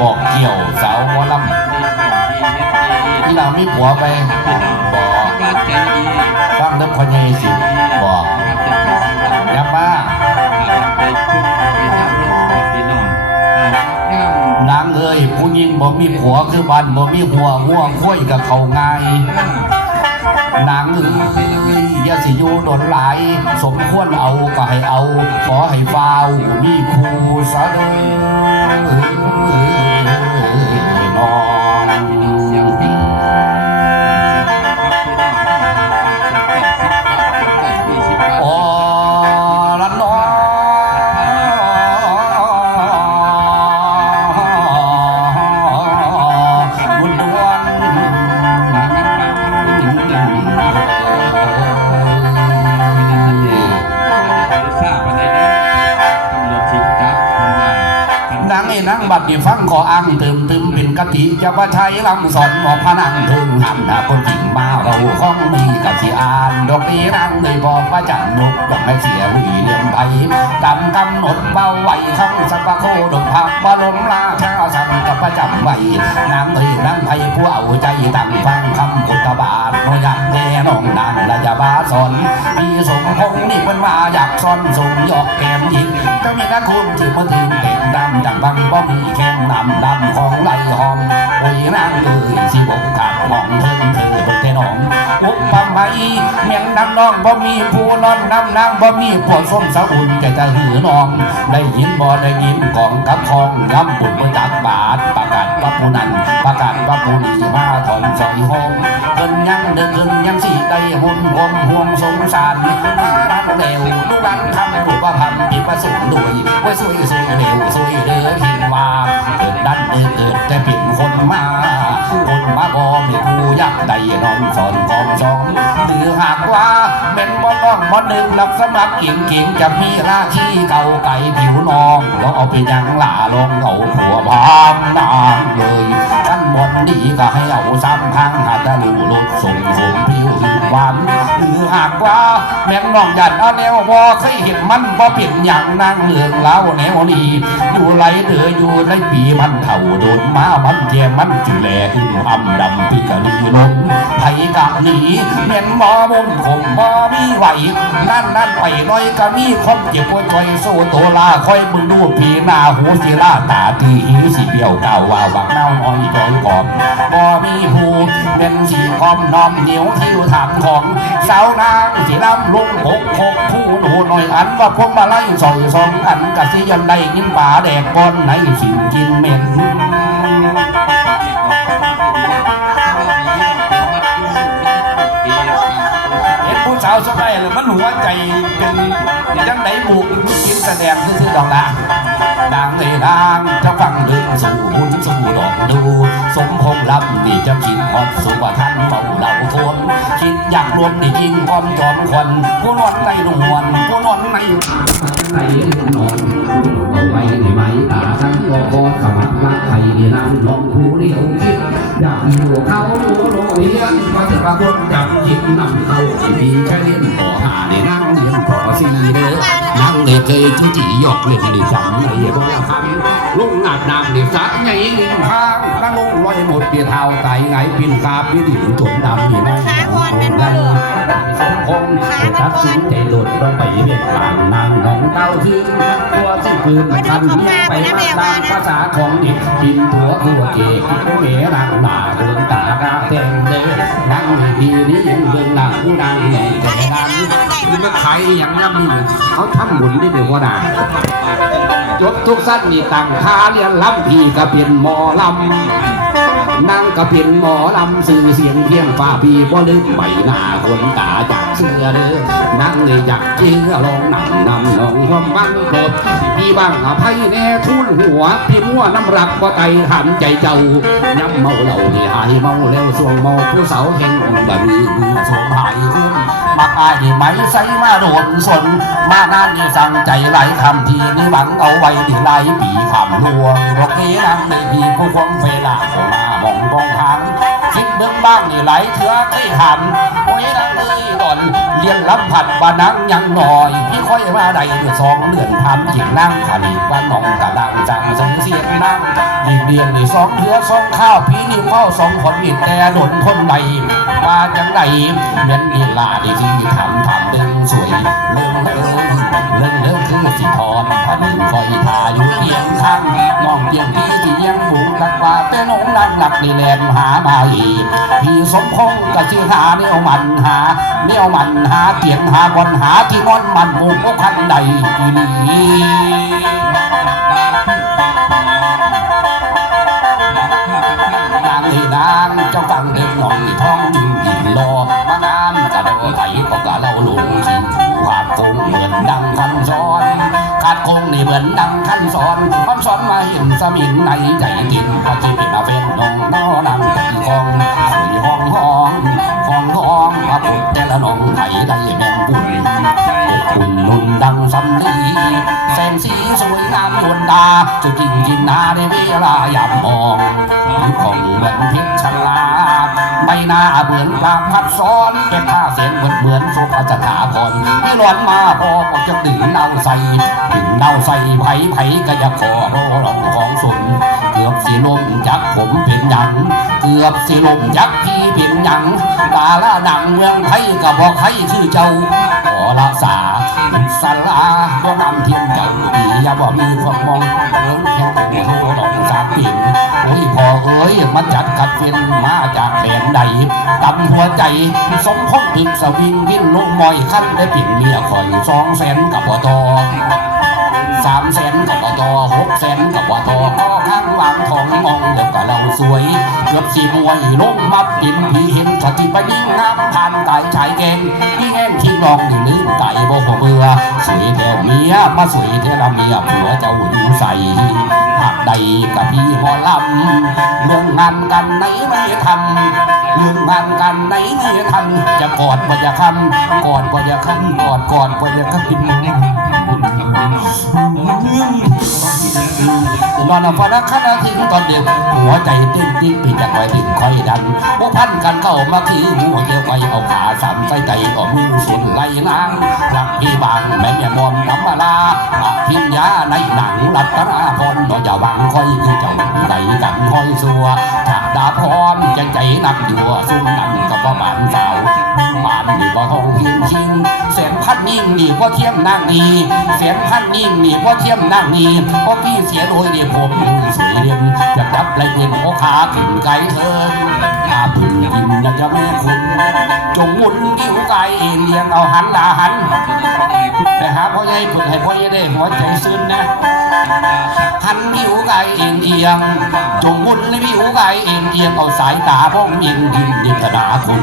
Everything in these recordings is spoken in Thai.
บอกเกี่ยวสาวหมอลำที่เรามีผัวไปบอกฟังเรื่องคนใหญ่สิบอกย่ามานางเลยผู้หญิงบ่มีผัวคือบ้านบ่มีหัวหัวค้อยกับเขาง่าย นางเอ้ยอย่าสิอยู่ดนหลาย สมควรเอาก็ให้เอา ขอให้ฟ้าวมีครูซะเด้อ นี่ฟังขออ้างเติมเตึมเป็นกะทิจะว่าใช้ลำสอนหมอพนังถึงหันหาคนจริงมาเราข้องมีกับที่อ่านดอกนี้นางเลยบอกว่าจันนกดอกไม่เสียวีเลี้ยงไปกำกำหนดเบาไหวข้องสัพพโคดกพักบรมราชาสั่งกับประจำไว้นางเอ้ยนางไทยผู้เอาใจตั้งฟังคำพุทธบา ทโนยักแน่น้องนางราชบาสอนมีสมพงษ์นี่เป็นว่าอยากซ่อนส่งยอกแก้มหญิงก็มีนักคุณที่มาถึงเก่งดำจากบังบ่มีแข้งดำดำของไหลหอมโอ้ยนางเอ้ยสิบกขาดมองเทิงเธอเบิกแต่น้องอุปปไมยเมียงนางน้องบ่มีผู้นอนนำนางบ่มีพวกส้มสะอุ่นแกจะหือน้อง ได้ยินบ่ได้ยินกองกับคองย้ำบุญมาจากบาทประกาศว่าผู้นั้นประกาศว่าผู้นี้มาถอนสอยห้อง ยังเดินยังสิได้หุ่นหวมห่วงสงสารมาดันเร็วลูกหลันทำรูปธรร มปิประสงค์ด้วยไว้สวยสวยเร็วสวยเดือหินว่าเกิดดันเกิดแต่เป็นคนมาคนมาบ่มีผู้ยักใดนองสอนกองสอนหรือหากว่าเป็นบ่น้องบ่หนึ่งรับสมัครเก่งเก่งจะมีราชีเก่าไก่ผิวนองลองเอาไปยังหล่าลองเอาผัวพามนางเลยท่านบนดีก็ให้เอาซ้ำทางหาตะลูรถส่งผมผิวหวานหรือหากว่าแม่งน้องหยัดเอาแนวบ่เคยเห็นมันบ่เป็นอย่างนั่งเหลืองเล้าแนวนี้อยู่ไหลเดืออยู่ในปีมันเท่าโดนมามันแย่มันจุแลอึมอำดำพิกะลีลงไผกะหนีแม่นบ่มุนคงบ่มีไหวนั่นนั่นไปน้อยก็มีคนเจ็บปวดใจโซโตลาคอยมึงดูผีหน้าหูสิลาตาทีหิสิเบี้ยวก้าวว่าวักเน่าน้อยจอยกอบบ่มีหูเป็นสีกอมนอมเหนียวทิวถามของสาวนางสิลำลุงหกหกผู้หนูหน่อยอันว่าพวกมาไล่สอยสองอันกะสิยันได้กินป่าแดกก้อนไหนสิกินเหม็นเห็นผู้สาวสมัยเลยมันหัวใจเป็นจังไหนบุกกินแสดงซื่อๆดอกละ ดังในทางจะฟังดึงสู่หุ่นสู่ดอกดู สมพงษ์รับนี่จะกินหอมสุวทันเบาเหล่าทวนคิดอยากรวมนี่ยิงความจอมควันผู้นอนในนวลผู้นอนในในนอนเอาไว้ในไม้ตาทั้งก็คอขมักรักใครนี่นั่งลองผู้เดียวคิดอยากอยู่เขาดูโลเรียนมาจะปรากฏจับจิตนำเขาที่มีแค่เล่นขอหาในนั่งเรียนขอสี่เด้อนั่งเลยเคยที่จีหยอกเล่นในฝังในโบราณคำลุงอาบน้ำในสักไงลิงพางนั่งลงลอยหมดเปียเท้าไตไงปินคาปิดินจนดำนี่นะได้สมพงษ์ตัดสินใจหลุดต้องไปเรียกทางนางน้องเต้าถึงตัวที่คืนคันไปมาตามภาษาของนี่กินตัวตัวเอกกินเมียนางหนาเดินตากาเต็มเลยนั่งดีนี้ยังเดินหลังนางหน่อยแต่ดังคือมาขายอย่างนั้นนี่เขาทำบุญได้เดี๋ยวว่าได้ จบทุกสั้นนี่ต่างคาเรียนลำพี่ก็เป็นหมอลำนั่งก็เป็นหมอลำสื่อเสียงเพียงฟ้าพี่บ่ลืมใบหน้าคนตาจากเสื้อเด้อนั่งเลยอยากเชื่อลองนำนำนองความบังโกรธพี่บ้างอภัยแน่ทุนหัวพี่มั่วน้ำรักบ่ไตหันใจเจ้าย้ำเมาเหล่านี่หายเมาแล้วส่วงเมาผู้สาวแห่งบะมีสงหายคุณ มักอายไหมใส่มาโดนสน มานานนี่สั่งใจไหลคำทีนี่หวังเอาไว้ที่ไหลายปีขำลวงรกนี้นั่งในพีผู้ควงเวลาเข้ามามองมองทางคิดเบนึงบ้างนี่ไหลเถื่อเคยถามโอ้ยนางเอ้ยตอนเรียนรับผัดบานังยังหน่อยพี่ค่อยมาได้เดือนสองเดือนทำจิงนั่งผลิตบ้านน้องกะดังจังสงเสียงนั่งอีเดือนนี่สองเถื่อสองข้าวพี่นี่เข้าสองผลอิดแต่หล่นทนใบ มาจังไหนเหมือนอีลาดีที่ทำทำเดินสวยเริ่มเริ่มเริ่มเริ่มคือสิทอนพันคอยทาอยู่เพียงข้างมองเพียงพี่ที่ยังบุกลักว่าแต่น้องรักหลักนี่แลนหามาอีพี่สมพงษ์ก็ชื่อหาเนี่ยมันหาเนี่ยมันหาเตียงหาบอลหาที่นอนมันหมู่พวกคันใดอีนี นานเจ้าฟังเดินหน่องท้องยิงยิงรอมางามกระโดดไถก็กะเล่าลุงสิขาดคงเหมือนดังคันซ้อนขาดคงนี่เหมือนดังคันซ้อนคำซ้อนมาเห็นสมินในใจกินพอที่เป็นอาเฟนน้องน้อนังตีกองสุยห้องห้องห้องห้องมาปุดแต่ละน้องไถได้แม่นบุญอุ่นนุ่นดังสำลีแสงสีสวย งามยวนตาจะจิงจิงนาในเวลายามมองผิวของเหมือนเพชรชลาใบหน้าเหมือนกลางพัดซ้อนเป็นผ้าเสียงเหมือนเหมือนโซฟาจะถาพรพี่หลอนมาพอก็จะดึงเน่าใส่ดึงเน่าใส่ไผ่ไผ่ก็จะขอรอรองของสนเกือบสีลมจักผมเป็นหยังเกือบสิลมยักพี่เป็นหยังตาละดังเมืองไทยกับบอกใครคือเจ้า รักษาสลาก็นำเทียมเจ้าดีอย่าบอกมีความมองเรื่องแห่งตัวโทรต้องสามปิ่นโอ้ยพอเอ้ยมาจัดกัดเฟียนมาจากแดนใดตำหัวใจสมพงถึงสวิงวิ่นลุกมอยขั้นได้ปิ่นเมียคอยสองแสนกับปตสามแสนกับปตหกแสนกับปตก็ข้างหลังทองมองเดี๋ยวกับเราสวย เกือบสีมวยลงมัดดินพี่ สติปยิ่งงามผ่านกายชายแกงพี่แห้งที่ลองนี่ลืมไก่บ่หัวเบื่อสวยแต่เมียมาสวยแต่เราเมียผัวเจ้าอยู่ใส่หักใดกับพี่หมอลำเรื่องงานกันไหนไม่ทำเรื่องงานกันไหนไม่ทำจะกอดบ่จะคำกอดบ่จะคำกอดกอดบ่จะคำกิน นอนฝันคันทิ้งตอนเด็กหัวใจเต้นติ๊กปีจากไว้ดิ้นคอยดันพวกพันกันเข้ามาคือหัวเดียวไปเอาขาสามใจใจก็มือสุดไหลนางหลักพี่บางแม่ยมอมธรรมดาอภิญญาในหนังรัตนาพรบ่อย่าวังคอยคือเจ้าใจกันคอยสัวจากดาพรใจใจนักอยู่ซุ่มนั่นก็ประมาณสาว บาดนี่บ่ทองพิงชิงเสียงพัดนิ่งนี่บ่เทียมนางนีเสียงพัดนิ่งนี่บ่เทียมนางนีเพราะพี่เสียโดยเดียผมอยู่สวยเรียนจะจับไรเงินขอขาขึ้นไกลเถินอาพึ่งกินอยากจะแม่คุณจงหมุนกิ้วไก่เลี้ยงเอาหันลาหันไปหาพ่อใหญ่ฝึกให้พ่อใหญ่ได้หัวใจซึ้นนะหันผิวไก่เอียงเอียงจงหมุนผิวไก่เอียงเอียงเอาสายตาบ้องยิงดินดินกระดาคุณ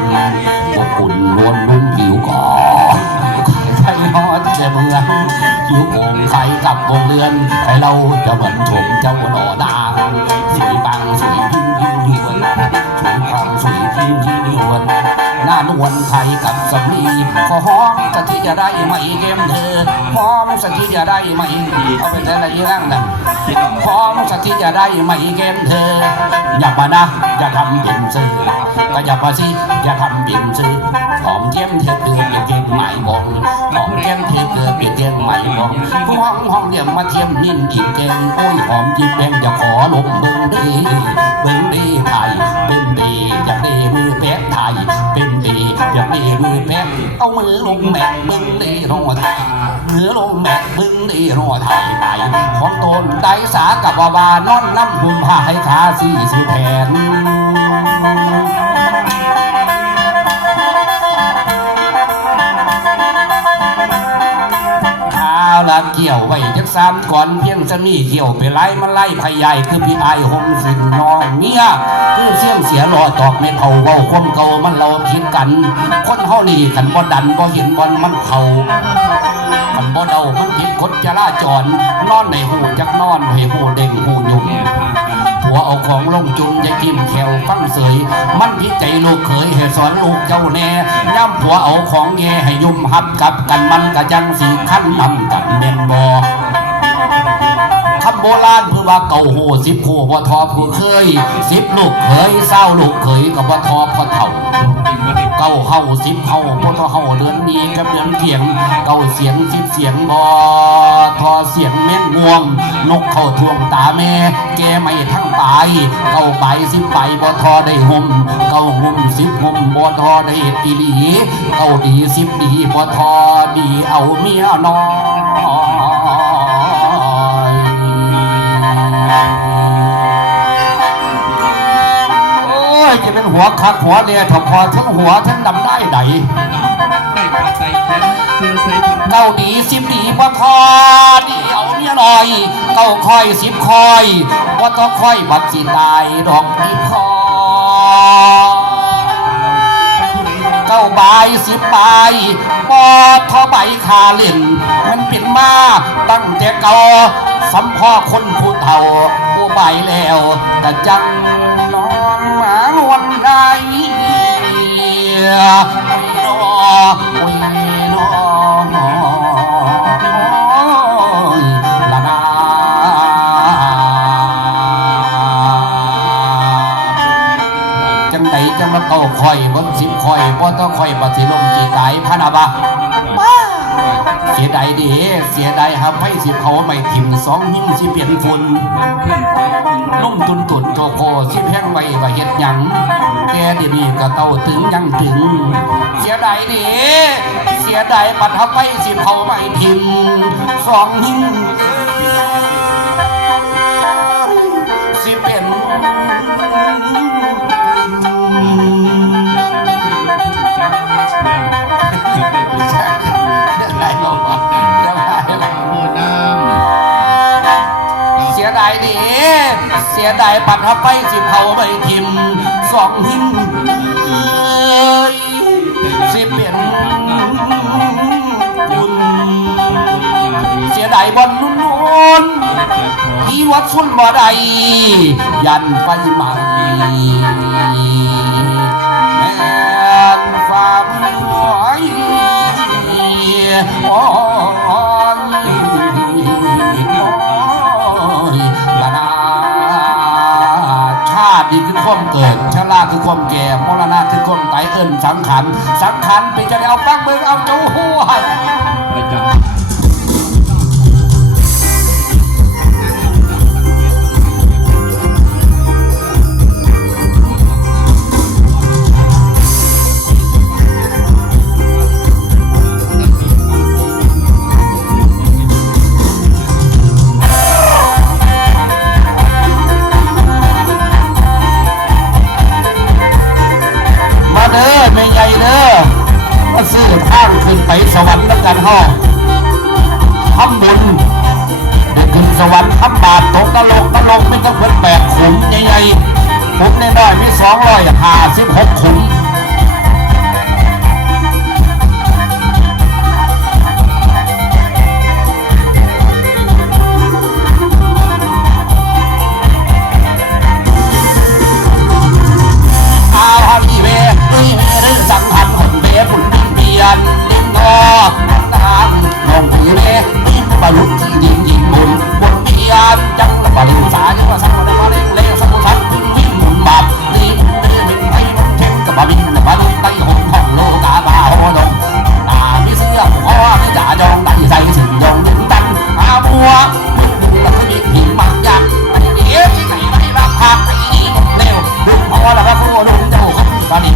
พวกคุณนวลนุ่มผิวก่อนไทยฮอดแต่เมืองผิวโป่งไข่กับวงเรือนไอเราจะเหมือนชมเจ้าหน่อดางสวยปังสวยพิ้ง 你你你 น้านวลไทยกับสำลีขอหอมสักทีจะได้ไหมเกมเธอหอมสักทีจะได้ไหมเอาไปแต่ละยี่ร่างนั่นหอมสักทีจะได้ไหมเกมเธอ อย่ามานะอย่าทำเป็นซื้อก็อย่ามาสิอย่าทำเป็นซื้อหอมเจียมเธอเกิดเป็นเจียมหมายบองหอมเจียมเธอเกิดเป็นเจียมหมายบองผู้ห้องห้องเดียมมาเทียมนิ่มกินเกงโอ้ยหอมจีบแดงอย่าขอลมเบิ่งดีเบิ่งดีไทยเป็นดีอยากดีมือแป๊ะไทยเป็น อยากดีมือแป๊ะเอามือลงแบกมึงดีรอไทยมือลงแบกมึงดีรอไทยไปของตนไตสากับวาวานอนน้ำหุ่มผ้าให้ขาสีสุดแทน ลาเกี่ยวไว้จักสามก่อนเพียงจะมีเกี่ยวไปไล่มาไล่พยายคือพี่ไอ้หงสินน้องเมียคือเสียงเสียรอตอกเม็ดเผาเบาความเก่ามันเราคิดกัน คนเฮานี่ขันบ่ดันบ่เห็นบอลมันเผา ขันบ่เดามันผิดกฎจราจรนอนในหูจักนอนให้หูเด้งหูยุ่งผัวเอาของลงจุ่มยายทิมแขวฟังเสย มันพิดใจลูกเขยให้สอนลูกเจ้าแน่ย่ำผัวเอาของแง่ให้ยุ่มหับกับกันมันกะจังสีขั้นนำกันเมนบอคำโบราณพื่อว่าเก่าโหสิบโหบ่ทอผู้เคยสิบลูกเคยเศร้าลูกเคยกับบ่ทอพ่อเฒ่า เก้าเฮาสิบเฮาพ่อทอเฮาเดือนนีกับเดือนเถียงเก้าเสียงสิบเสียงบ่ทอเสียงเม็ดง่วง นกเข้าทวงตาแม่ แกไม่ทั้งไปเก้าใบสิบใบบ่ทอได้ห่มเก้าห่มสิบห่มบ่ทอได้ตีหลีเก้าดีสิบดีบ่ทอดีเอาเมียน้อย ยจะเป็นหัวคักหัวเนี่ยถ้าพอทั้งหัวทั้งดำได้ไหนได้ปลาใส่แขนเสื้อใส่ถุงเก้าดีสิบดีบ่ทอดีเอาเนี่ยหน่อยเก้าคอยสิบคอยบ่ต้องคอยบัดสิตายดอกนี่พอเก้าใบสิบใบบ่ทอใบคาเล่นมันเป็นมาตั้งแต่เก่าสำพ่อคนผู้เฒ่าผู้ใบแล้วแต่จัง จังไดจังมาเก้าคอยบ่สิบคอยบ่ต้องคอยบ่สิลงสิตายพะนะบะ เสียดายดีเสียดายหาไฟสิเขาไม่ทิ่มสองหิ้งสิเปลี่ยนฝุ่นขึ้นใส่ถุงนุ่มตุนตุนโจโคสิแพงไว้ว่าเห็ดหยังแกเดี๋ยวนี้ก็เต้าถึงยังถึง เสียดายดีเสียดายปัดทับไปสิเขาไม่ทิ่มสองหิ้ง เสียดายปัดหับไปสิเผาไม่ทิมสองหินเอ้ยสิเปลี่ยนบุญเสียดายบอลนุ่นนุ่นที่วัดสุนบ่ได้ยันไฟใหม่แม่นฟ้าหอยโอ้ ความแก่มรณะคือความตเอิ้นสังขารสังขารเป็นจะได้เอาฟังเบิ่งเอาจูหัวไประจำ เอราะว่าเราก็พูดว่าลูกที่จมูกตอนนี้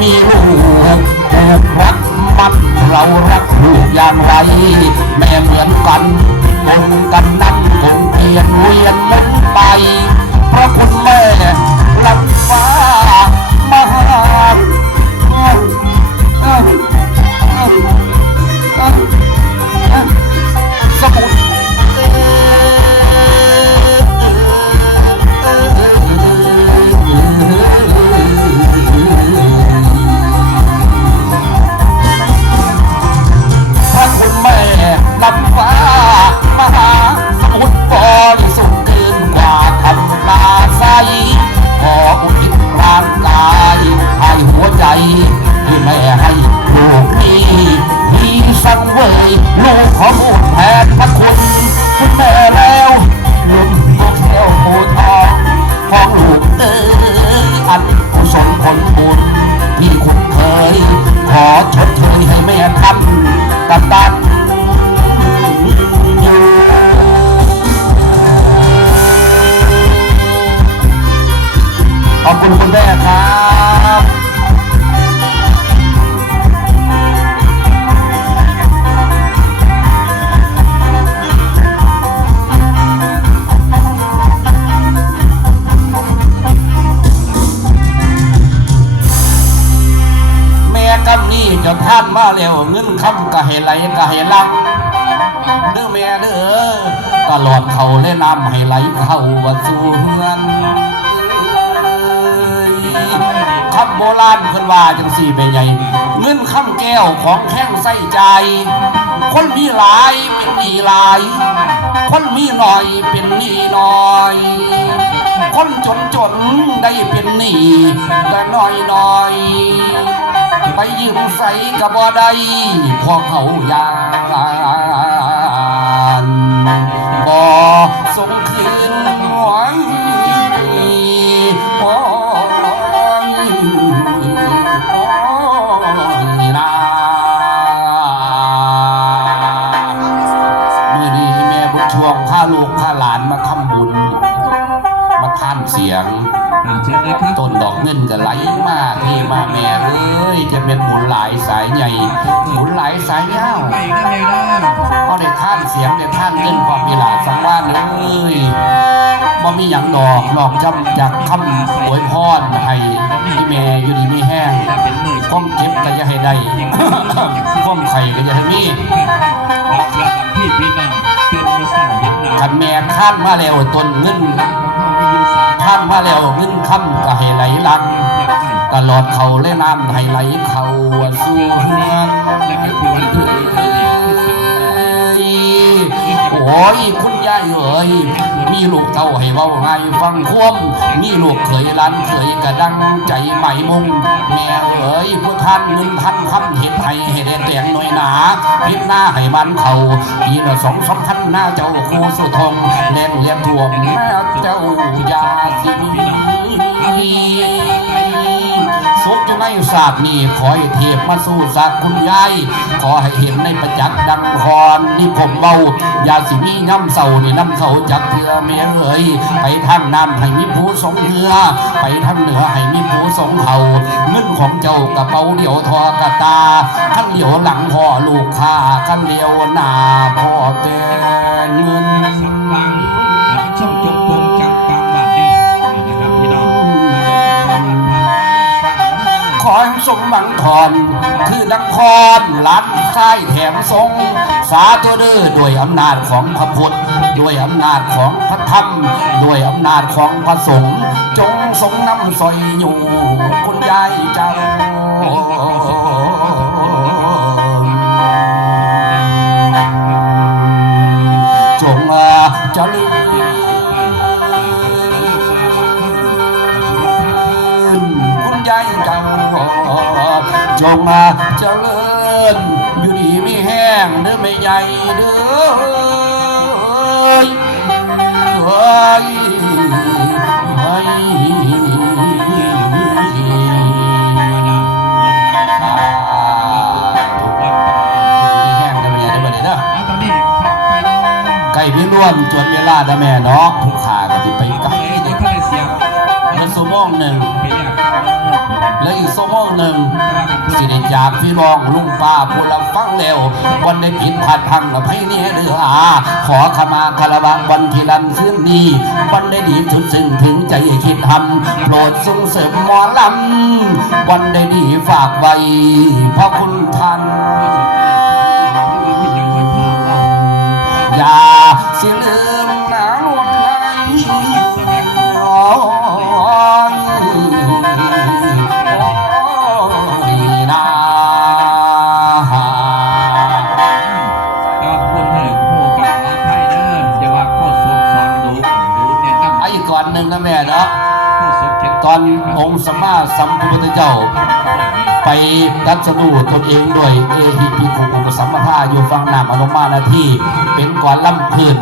มีลูกผูกรักมันเรารักลูกอย่างไร แม่เหมือนกันคงกันนั้นคงเปลี่ยนเวียนหมุนไป เพราะคุณแม่ลำ แม่เด้อตลอดเขาและน้ำให้ไหลเข้าวัดสู่เฮือนคำโบราณเพิ่นว่าจังสี่แม่ใหญ่เงินคำแก้วของแข้งใส่ใจ คนมีหลายเป็นหนี้หลาย คนมีหน่อยเป็นหนี้น้อยคนจนจนได้เป็นหนี้แต่น้อยน้อย ไปยืมใส่กับบ่ได้พอเขายา อ่าเชิญเลยครับต้นดอกเงินก็ไหลมาที่มาแม่เอ้ยจะเป็นบุญหลายสายใหญ่บุญหลายสายยาวไปข้างในได้ก็ได้ท่านเสียงได้ท่านเงินความมีหลายสังวานเลยบ่มีหยังดอกนอกจำจากคำอวยพรให้ที่แม่อยู่ดีมีแห้งแต่เป็นมือก้มเจ็บก็จะให้ได้ก้มไข่ก็จะให้มีออกแล้วกับพี่พี่น้องเตือนมาสั่งเห็นหนาขันแม่ข้านมาแล้วต้นเงิน ของเขาไม่ยืนสานมาแล้วเงินคำก็ให้ไหลลันตลอดเขาและน้ำให้ไหลเขาสู่เฮือนและก็ควันที่ทำเอโอ้ยคุณ ยายเอ๋ยมีลูกเต้าให้เว้าง่ายฟังควมมีลูกเขยหล้านเขยกระดังใจใหม่มุงแม่เอ๋ยผู้ท่านเงินท่านคำเห็ดให้ให้ได้แต่งหน่อยหนาพิดหน้าให้มันเขาปีละสองสองพันหน้าเจ้าครูสุทงแล่นเลียนทวงแม่เจ้ายาสิมี ศาสตร์นี้ขอให้เทพมาสู้สักคุณยายขอให้เห็นในประจักษ์ดังพรนี่ผมเบาอย่าสิมีน้ำเสานี่น้ำเสาจักเถือเมียเอ๋ยไปทางน้ำให้มีผู้สงเรือไปทางเหนือให้มีผู้สงเขาเงินของเจ้ากระเป๋าเดี่ยวทอกระตาขั้นเหลียวหลังพ่อลูกค้าขั้นเลียวหน้าพ่อแต่เงินสักฟังมัน สมบังทอนคือนังครลัดค่ายแถมทรง สาตัวเด้อด้วยอำนาจของพระพุทธด้วยอำนาจของพระธรรมด้วยอำนาจของพระสงฆ์จงสงนำสอยอยู่คุณยายเจ้า จงเจริญ อยู่ดีไม่แห้งเด้อไม่ใหญ่เด้อเฮ้ยเฮ้ยแห้งเด้อไม่ใหญ่เด้อไม่ใหญ่เด้อเอาตอนนี้ไปน้องไก่พี่ร่วมจวนเวลานะแม่เนาะผู้ขาก็สิไปไกลไปในทะเลเสียงมันสมองหนึ่งไปเนี่ย และอีกสมองหนึ่งสิได้จากพี่น้องลุงป้าผู้รับฟังแล้ววันได้ผิดพลาดพังและให้เนี่ยเดืออาขอขมาคารวะวันที่ลันขึ้นนี้วันได้ดีสุดซึ่งถึงใจคิดทำโปรดส่งเสริมหมอลำวันได้ดีฝากไว้เพราะคุณท่าน ไปรัชนูตนเองด้วยเอฮิปิคุอุปสัมปทาอยู่ฟังนามอนุมานาที่เป็นก่อนล่ำพื้น